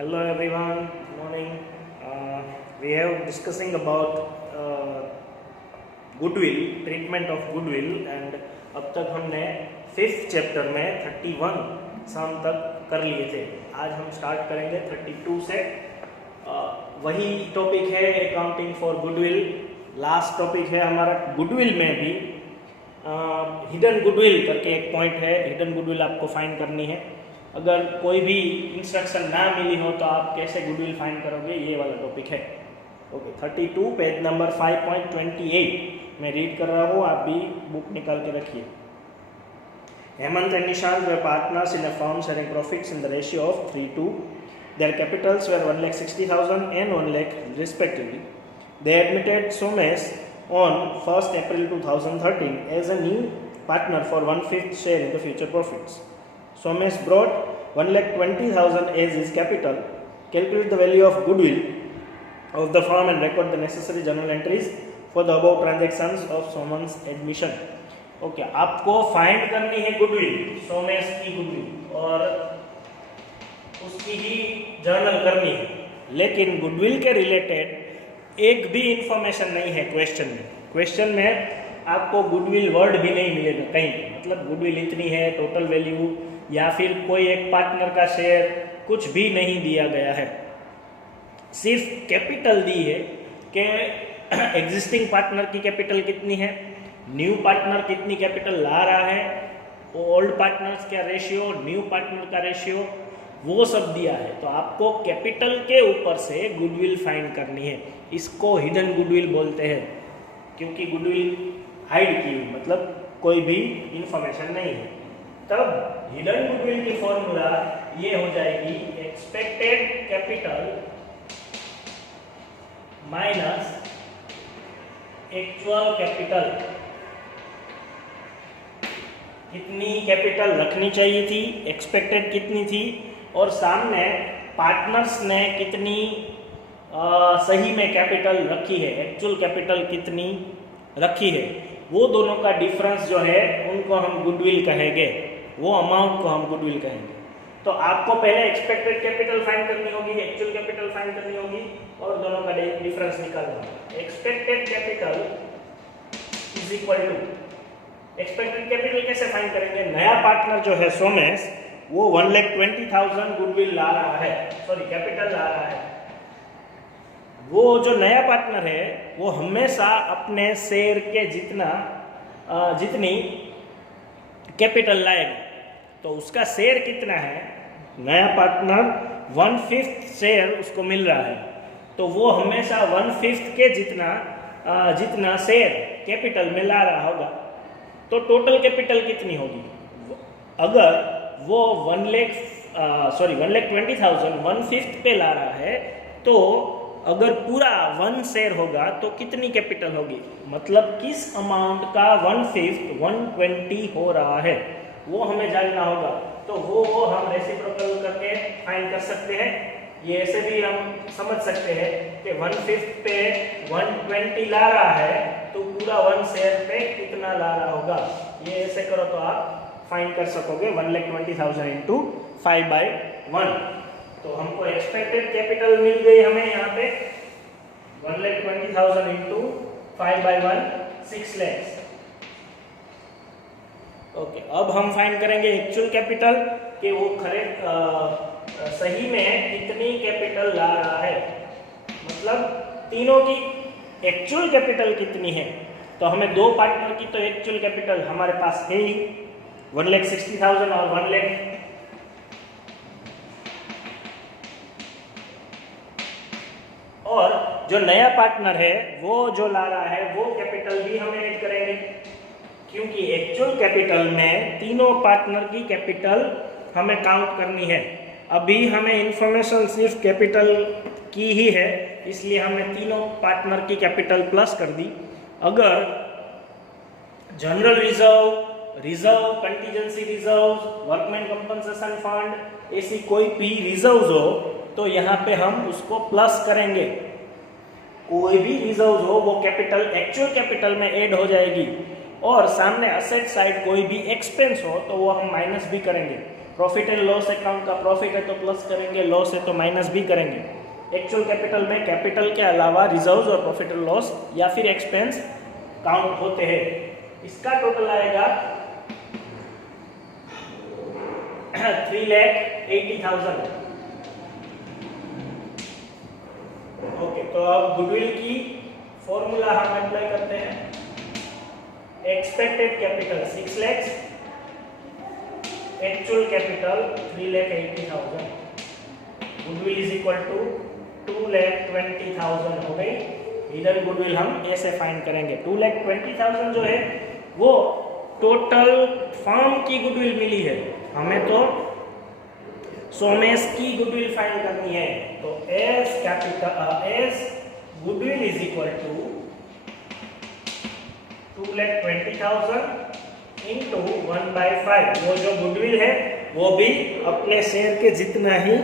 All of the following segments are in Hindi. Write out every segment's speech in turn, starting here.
Hello everyone, good morning. We have discussing about goodwill, treatment of goodwill, and अब तक हमने 5th चैप्टर में 31 शाम तक कर लिए थे. आज हम स्टार्ट करेंगे 32 से. वही टॉपिक है accounting for goodwill. Last topic है हमारा गुडविल में भी हिडन गुडविल करके एक पॉइंट है. हिडन गुडविल आपको फाइंड करनी है. अगर कोई भी इंस्ट्रक्शन ना मिली हो तो आप कैसे गुडविल फाइंड करोगे, ये वाला टॉपिक है. ओके, 32 पेज नंबर 5.28 मैं रीड कर रहा हूँ, आप भी बुक निकाल के रखिए. Hemant and Nishant were partners in a firm sharing profits in the ratio of 3:2. Their capitals were 1,60,000 and 1 lakh respectively. They admitted Somesh on 1st April 2013 as a new partner for 1/5 share in the future profits. Somesh brought 1,20,000 as his capital, calculate the value of goodwill of the firm and record the necessary journal entries for the above transactions of Somesh's admission. Okay, आपको फाइंड करनी है गुडविल, सोमेश की गुडविल, और उसकी ही जर्नल करनी है. लेकिन गुडविल के रिलेटेड एक भी इंफॉर्मेशन नहीं है क्वेश्चन में. क्वेश्चन में आपको गुडविल वर्ड भी नहीं मिलेगा कहीं. मतलब गुडविल इतनी है, टोटल वैल्यू, या फिर कोई एक पार्टनर का शेयर, कुछ भी नहीं दिया गया है. सिर्फ कैपिटल दी है कि एग्जिस्टिंग पार्टनर की कैपिटल कितनी है, न्यू पार्टनर कितनी कैपिटल ला रहा है, ओल्ड पार्टनर्स का रेशियो, न्यू पार्टनर का रेशियो, वो सब दिया है. तो आपको कैपिटल के ऊपर से गुडविल फाइंड करनी है. इसको हिडन गुडविल बोलते हैं, क्योंकि गुडविल हाइड की हुई, मतलब कोई भी इंफॉर्मेशन नहीं है. तब हिडन गुडविल की फॉर्मूला ये हो जाएगी expected capital minus actual capital. कितनी कैपिटल रखनी चाहिए थी, एक्सपेक्टेड कितनी थी, और सामने पार्टनर्स ने कितनी सही में कैपिटल रखी है, एक्चुअल कैपिटल कितनी रखी है. वो दोनों का डिफरेंस जो है उनको हम गुडविल कहेंगे, वो अमाउंट को हम गुडविल कहेंगे. तो आपको पहले एक्सपेक्टेड कैपिटल फाइंड करनी होगी, एक्चुअल कैपिटल फाइंड करनी होगी, और दोनों का डिफरेंस निकालना होगा. Expected capital is equal to, expected capital कैसे फाइंड करेंगे. नया पार्टनर जो है सोमेश, वो 1,20,000 गुडविल ला रहा है, सॉरी कैपिटल ला रहा है. वो जो नया पार्टनर है वो हमेशा अपने शेयर के जितनी कैपिटल लाएगा. तो उसका शेयर कितना है, नया पार्टनर 1/5 शेयर उसको मिल रहा है. तो वो हमेशा 1/5 के जितना शेयर कैपिटल में ला रहा होगा. तो टोटल कैपिटल कितनी होगी. अगर वो 1,20,000 1/5 पे ला रहा है, तो अगर पूरा 1 शेयर होगा तो कितनी कैपिटल होगी, मतलब किस अमाउंट का 1/5 120 हो रहा है, वो हमें जानना होगा. तो वो हम रेसिप्रोकल करके फाइंड कर सकते हैं. ये ऐसे भी हम समझ सकते हैं कि 1/5 पे 120 ला रहा है, तो पूरा 1 शेयर पे कितना ला रहा होगा. ये ऐसे करो तो आप फाइंड कर सकोगे 1,20,000 इंटू 5/1. तो हमको एक्सपेक्टेड कैपिटल मिल गई हमें यहाँ पे 1,20,000 इंटू 5/1 6 lakhs. ओके, अब हम फाइंड करेंगे एक्चुअल कैपिटल कि वो सही में कितनी कैपिटल ला रहा है, मतलब तीनों की एक्चुअल कैपिटल कितनी है. तो हमें दो पार्टनर की तो एक्चुअल कैपिटल हमारे पास है ही, 1,60,000 और 1 lakh. और जो नया पार्टनर है वो जो ला रहा है वो कैपिटल भी हम ऐड करेंगे, क्योंकि एक्चुअल कैपिटल में तीनों पार्टनर की कैपिटल हमें काउंट करनी है. अभी हमें इंफॉर्मेशन सिर्फ कैपिटल की ही है, इसलिए हमने तीनों पार्टनर की कैपिटल प्लस कर दी. अगर general reserve, contingency reserve, workman compensation fund, ऐसी कोई भी रिजर्व हो तो यहाँ पे हम उसको प्लस करेंगे. कोई भी रिजर्व हो वो कैपिटल एक्चुअल कैपिटल में ऐड हो जाएगी. और सामने असेट साइड कोई भी एक्सपेंस हो तो वो हम माइनस भी करेंगे. प्रॉफिट एंड लॉस अकाउंट का प्रॉफिट है तो प्लस करेंगे, लॉस है तो माइनस भी करेंगे। एक्चुअल कैपिटल में कैपिटल के अलावा रिजर्व्स और प्रॉफिट एंड लॉस या फिर एक्सपेंस काउंट होते हैं। इसका टोटल आएगा 3,80,000। ओके, तो अब गुडविल की फॉर्मूला हम अप्लाई करते हैं। Expected capital 6 lakh, actual capital 3,80,000, goodwill is equal to 2,20,000 हो गई। इधर गुडविल हम ऐसे फाइंड करेंगे। 2,20,000 जो है वो टोटल फर्म की गुडविल मिली है, हमें तो सोमेश की गुडविल फाइंड करनी है। तो S capital S goodwill is equal to 2,20,000 into 1/5। वो जो गुडविल है वो भी अपने शेयर के जितना ही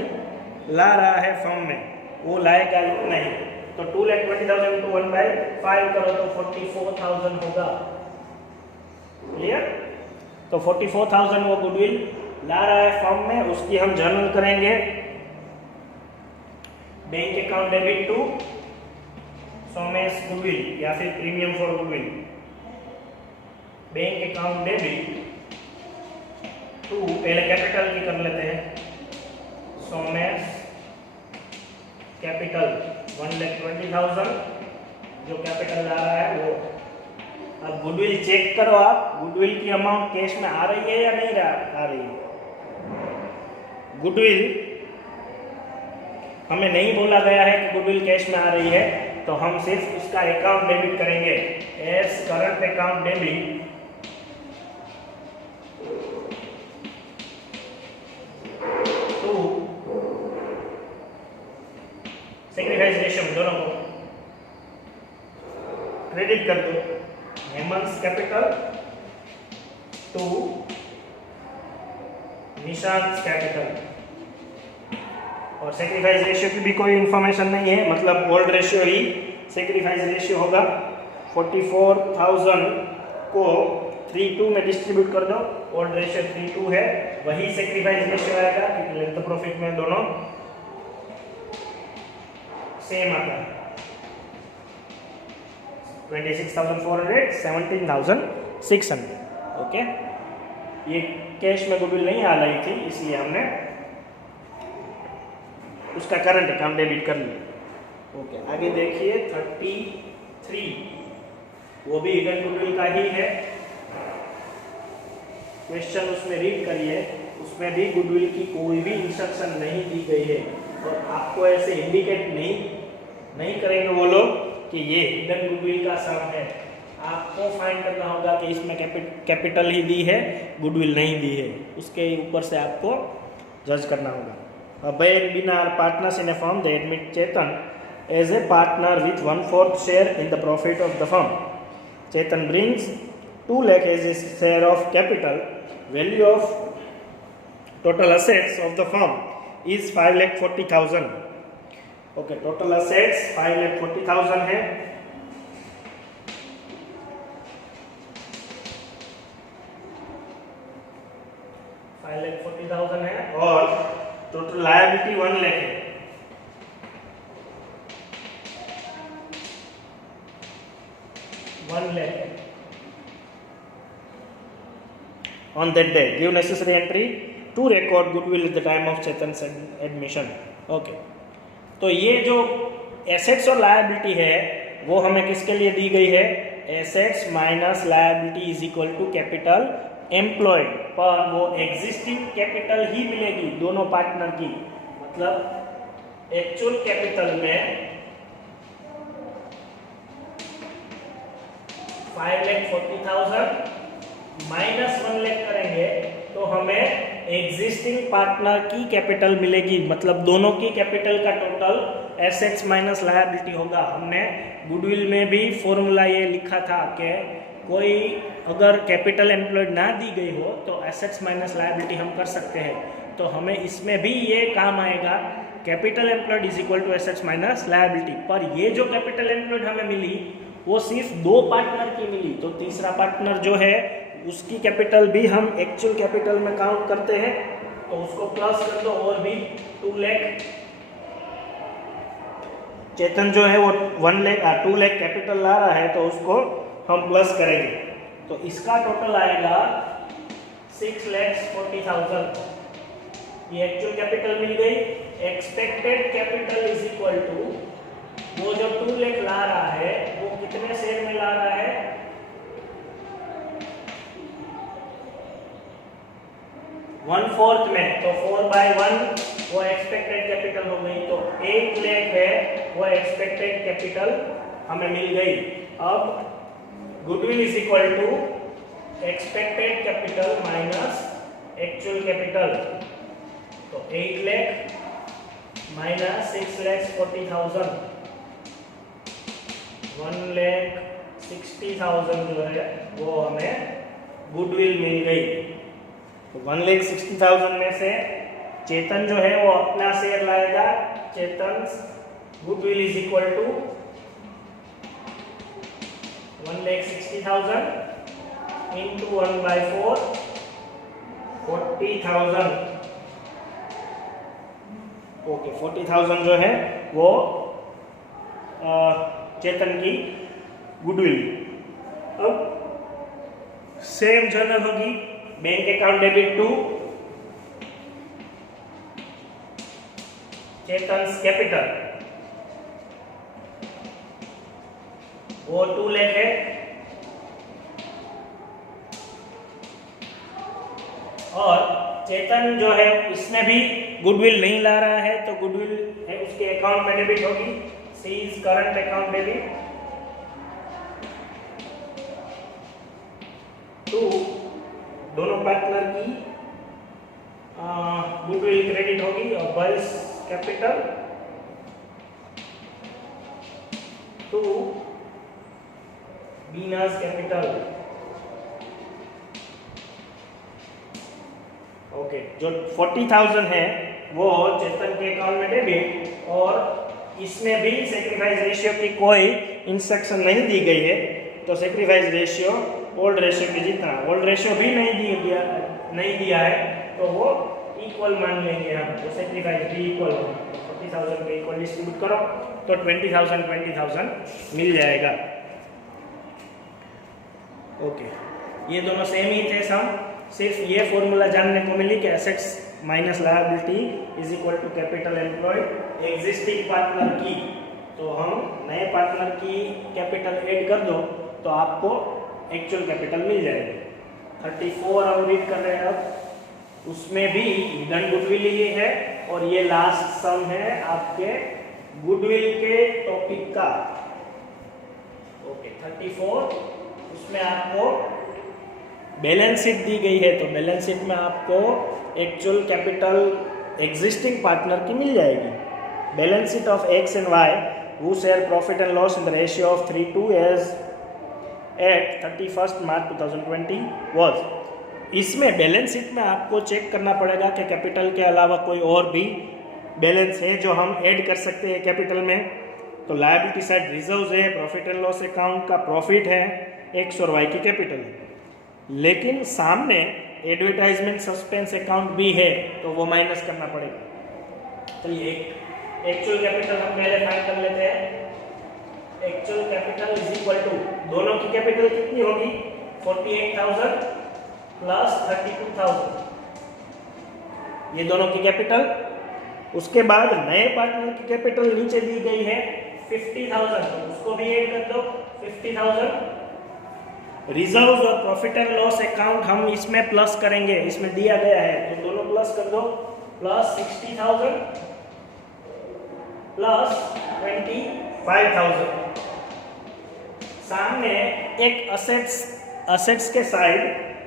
ला रहा है फर्म में, वो लाएगा इतना ही। तो 2,20,000 इंटू 1/5 करो तो 44,000 होगा। क्लियर? तो 44,000 वो गुडविल ला रहा है फर्म में, उसकी हम जर्नल करेंगे। Bank account debit to Somesh goodwill या फिर premium for goodwill. Bank account debit to, पहले कैपिटल की कर लेते हैं, सोमेश कैपिटल 1,20,000 जो कैपिटल ला रहा है वो। अब गुडविल चेक करो आप, गुडविल की अमाउंट कैश में आ रही है या नहीं आ रही है। गुडविल हमें नहीं बोला गया है कि गुडविल कैश में आ रही है, तो हम सिर्फ उसका अकाउंट डेबिट करेंगे। S current account debit to sacrifice ratio दोनों को क्रेडिट कर दो। Hemant capital to Nishant capital. और सेक्रीफाइस रेशियो की भी कोई इंफॉर्मेशन नहीं है, मतलब ओल्ड रेशियो ही सेक्रीफाइस रेशियो होगा। 44,000 को 3:2 में डिस्ट्रीब्यूट कर दो, ओल्ड रेशियो 3:2 है, वही सेक्रीफाइस रेशियो आएगा क्योंकि लेंथ प्रॉफिट में दोनों सेम आता है। 26,400, 17,600। ओके, ये कैश में गुडविल नहीं आ रही थी इसलिए हमने उसका करंट अकाउंट डेबिट कर लिया। ओके, आगे देखिए 33, वो भी हिडन गुडविल का ही है। क्वेश्चन उसमें रीड करिए, उसमें भी गुडविल की कोई भी इंस्ट्रक्शन नहीं दी गई है और आपको ऐसे इंडिकेट नहीं करेंगे वो लोग कि ये हिडन गुडविल का सम है। आपको फाइंड करना होगा कि इसमें कैपिटल ही दी है, गुडविल नहीं दी है, उसके ऊपर से आपको जज करना होगा। Abhay and Bina are partners in a firm. They admit Chetan as a partner with 1/4 share in the profit of the firm. Chetan brings 2 lakh as his share of capital. Value of total assets of the firm is 5,40,000. Okay, total assets 5,40,000 है। $5,40,000 है और टोटल लायबिलिटी 1 लाख है। On that day, give necessary entry to record goodwill at the time of Chetan's admission. Okay. तो ये जो एसेट्स और लायबिलिटी है वो हमें किसके लिए दी गई है? Assets minus liability is equal to capital employed, पर वो एग्जिस्टिंग कैपिटल ही मिलेगी दोनों पार्टनर की। मतलब एक्चुअल कैपिटल में 5,40,000 माइनस 1 लाख करेंगे तो हमें एग्जिस्टिंग पार्टनर की कैपिटल मिलेगी। मतलब दोनों की कैपिटल का टोटल एसेट्स माइनस लायबिलिटी होगा। हमने गुडविल में भी फॉर्मूला ये लिखा था कि कोई अगर कैपिटल एम्प्लॉयड ना दी गई हो तो एसेट्स माइनस लायबिलिटी हम कर सकते हैं। तो हमें इसमें भी ये काम आएगा, capital employed is equal to assets minus liability. पर ये जो कैपिटल एम्प्लॉयड हमें मिली वो सिर्फ 2 पार्टनर की मिली, तो तीसरा पार्टनर जो है उसकी कैपिटल भी हम एक्चुअल कैपिटल में काउंट करते हैं तो उसको प्लस कर दो और भी 2 लाख। चेतन जो है वो 2 लाख कैपिटल ला रहा है, तो उसको हम प्लस करेंगे, तो इसका टोटल आएगा 6,40,000। ये एक्चुअल कैपिटल मिल गई। Expected capital is equal to, वो जो 2 लाख ला रहा है वो कितने शेयर में ला रहा है? 1/4 में, तो 4/1 वो एक्सपेक्टेड कैपिटल हो गई। तो 1 लाख है वो एक्सपेक्टेड कैपिटल हमें मिल गई। अब goodwill is equal to expected capital minus actual capital, तो 8 लाख माइनस 6,40,000, 1,60,000 जो है वो हमें गुडविल मिल गई। तो 1,60,000 में से चेतन जो है वो अपना शेयर लाएगा। Chetan goodwill is equal to 1,60,000 into 1/4, 40,000। Okay, 40,000 जो है वो चेतन की गुडविल। अब सेम जर्नल होगी, bank account debit to Chetan capital, वो 2 लाख है, और चेतन जो है इसमें भी गुडविल नहीं ला रहा है, तो गुडविल है उसके अकाउंट में डेबिट होगी। C is current account debit to दोनों पार्टनर की गुडविल क्रेडिट होगी, और बल्स कैपिटल टू बीनास कैपिटल। ओके, जो 40,000 है वो चेतन के अकाउंट में डेबिट, और इसमें भी सेक्रीफाइस रेशियो की कोई इंस्ट्रक्शन नहीं दी गई है, तो सेक्रीफाइस रेशियो ओल्ड रेशियो के जितना, ओल्ड रेशियो भी नहीं दिया है, तो वो इक्वल मान लेंगे हम, तो सेक्रीफाइस भी इक्वल होगा। तो 40,000 को इक्वल डिस्ट्रीब्यूट करो तो 20,000 मिल जाएगा। ओके, ये दोनों सेम ही थे सम, सिर्फ ये फॉर्मूला जानने को मिली कि assets minus liability is equal to capital employed existing partner की। तो हम नए पार्टनर की कैपिटल ऐड कर दो तो आपको एक्चुअल कैपिटल मिल जाएगी। 34 हम रीड कर रहे हैं अब, उसमें भी हिडन गुडविल ये है, और ये लास्ट सम है आपके गुडविल के टॉपिक का। ओके, 34 उसमें आपको बैलेंस शीट दी गई है, तो बैलेंस शीट में आपको एक्चुअल कैपिटल एग्जिस्टिंग पार्टनर की मिल जाएगी। Balance sheet of X and Y who share profit and loss in the ratio of 3:2 as at 31 March 2020 was. इसमें बैलेंस शीट में आपको चेक करना पड़ेगा कि कैपिटल के अलावा कोई और भी बैलेंस है जो हम ऐड कर सकते हैं कैपिटल में। तो लायबिलिटी साइड रिजर्व्स है, प्रॉफिट एंड लॉस अकाउंट का प्रॉफिट है, एक्स और वाई की कैपिटल है, लेकिन सामने एडवर्टाइजमेंट सस्पेंस अकाउंट भी है, तो वो माइनस करना पड़ेगा। चलिए एक्चुअल कैपिटल हम पहले फाइंड कर लेते हैं। Actual capital is equal to, दोनों की कैपिटल कितनी होगी? 48,000 प्लस 32,000, ये दोनों की कैपिटल। उसके बाद नए पार्टनर की कैपिटल नीचे दी गई है 50,000, तो उसको भी ऐड कर दो 50,000। रिजर्व्स और प्रॉफिट एंड लॉस अकाउंट हम इसमें प्लस करेंगे, इसमें दिया गया है, तो दोनों प्लस कर दो, प्लस 60,000 प्लस 25,000। सामने एक असेट्स के साइड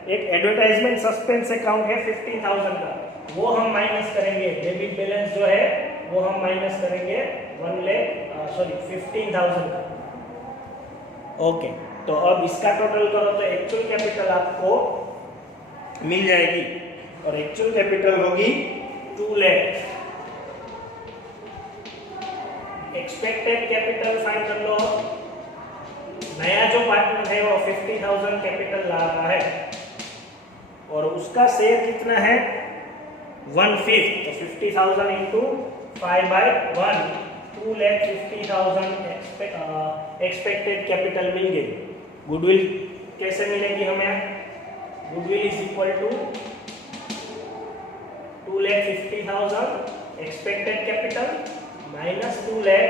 एक एडवर्टाइजमेंट सस्पेंस अकाउंट है 15,000 का, वो हम माइनस करेंगे। डेबिट बैलेंस जो है वो हम माइनस करेंगे 15,000 का। ओके, तो अब इसका टोटल करो तो एक्चुअल कैपिटल आपको मिल जाएगी, और एक्चुअल कैपिटल होगी 2 लाख। एक्सपेक्टेड कैपिटल फाइंड कर लो। नया जो पार्टनर है वो 50,000 कैपिटल ला रहा है, और उसका शेयर कितना है 1/5, तो 50,000 इंटू 5/1, 2,50,000 एक्सपेक्टेड कैपिटल मिल गई। गुडविल कैसे मिलेगी हमें? Goodwill is equal to 2,50,000 expected capital minus 2 lakh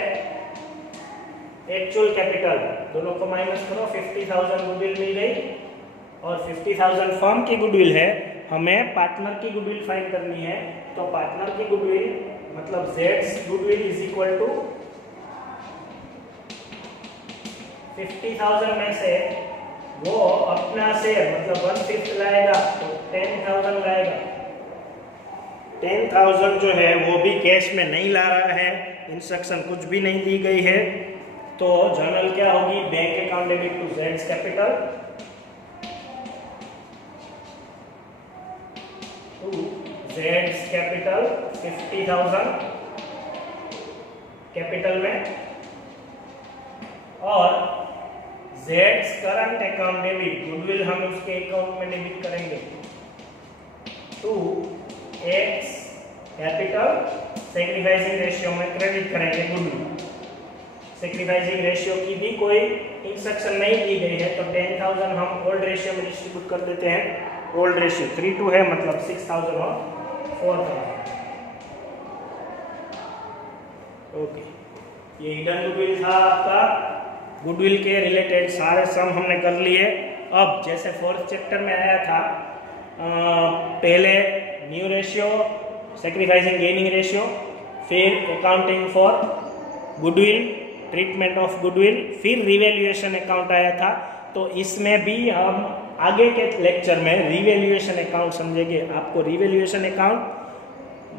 actual capital, दोनों को माइनस करो, 50,000 गुडविल मिल गई और 50,000 फर्म की गुडविल है। हमें पार्टनर की गुडविल फाइंड करनी है, तो पार्टनर की गुडविल मतलब Z's goodwill is equal to 50,000 में से वो अपना शेयर मतलब 1/5 लाएगा तो 10,000 लाएगा। 10,000 जो है वो भी कैश में नहीं ला रहा है, इंस्ट्रक्शन कुछ भी नहीं दी गई है, तो जर्नल क्या होगी? Bank account debit to Z's capital to Z's capital 50,000 capital में, और Z's current account debit goodwill हम उसके अकाउंट में डेबिट करेंगे to X capital sacrificing ratio में क्रेडिट करेंगे गुडविल। सैक्रिफाइसिंग रेशियो की भी कोई इंस्ट्रक्शन नहीं दी गई है, तो 10,000 हम ओल्ड रेशियो में डिस्ट्रीब्यूट कर देते हैं। ओल्ड रेशियो 3:2 है, मतलब 6,000 और 4,000। ओके, ये हिडन गुडविल था आपका। गुडविल के रिलेटेड सारे सम हमने कर लिए। अब जैसे 4th चैप्टर में आया था, पहले new ratio, sacrificing gaining ratio, फिर accounting for goodwill, treatment of goodwill, फिर रिवैल्यूएशन अकाउंट आया था। तो इसमें भी हम आगे के लेक्चर में रिवैल्यूएशन अकाउंट समझेंगे। आपको रिवैल्यूएशन अकाउंट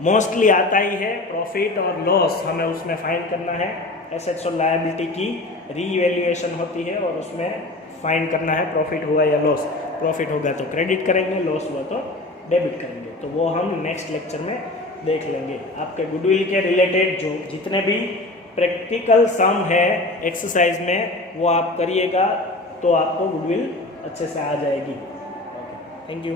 मोस्टली आता ही है, प्रॉफिट और लॉस हमें उसमें फाइंड करना है। एसेट्स और लायबिलिटी की रीवैल्यूएशन होती है और उसमें फाइंड करना है प्रॉफिट हुआ या लॉस। प्रॉफिट होगा तो क्रेडिट करेंगे, लॉस हुआ तो डेबिट करेंगे। तो वो हम नेक्स्ट लेक्चर में देख लेंगे। आपके गुडविल के रिलेटेड जो जितने भी प्रैक्टिकल सम है एक्सरसाइज में वो आप करिएगा, तो आपको गुडविल अच्छे से आ जाएगी। Okay, thank you.